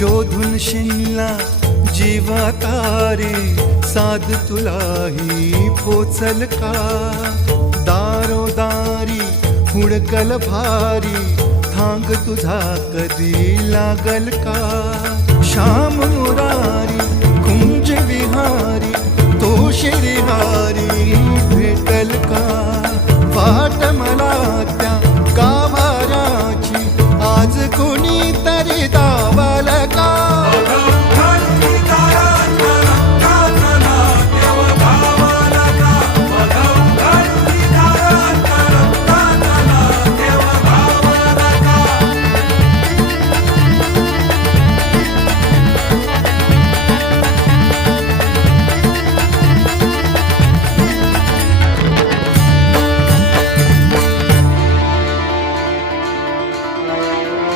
शोधून शिनला जीवा तारे, साध तुलाही पोचल का? दारोदारी हुडकल भारी, थांग तुझा कधी लागल का? श्याम मुरारी कुंज विहारी, तो शिरहारी भेटल का? वाट मला त्या गाभाऱ्याची, आज कोणी तरी दावल का?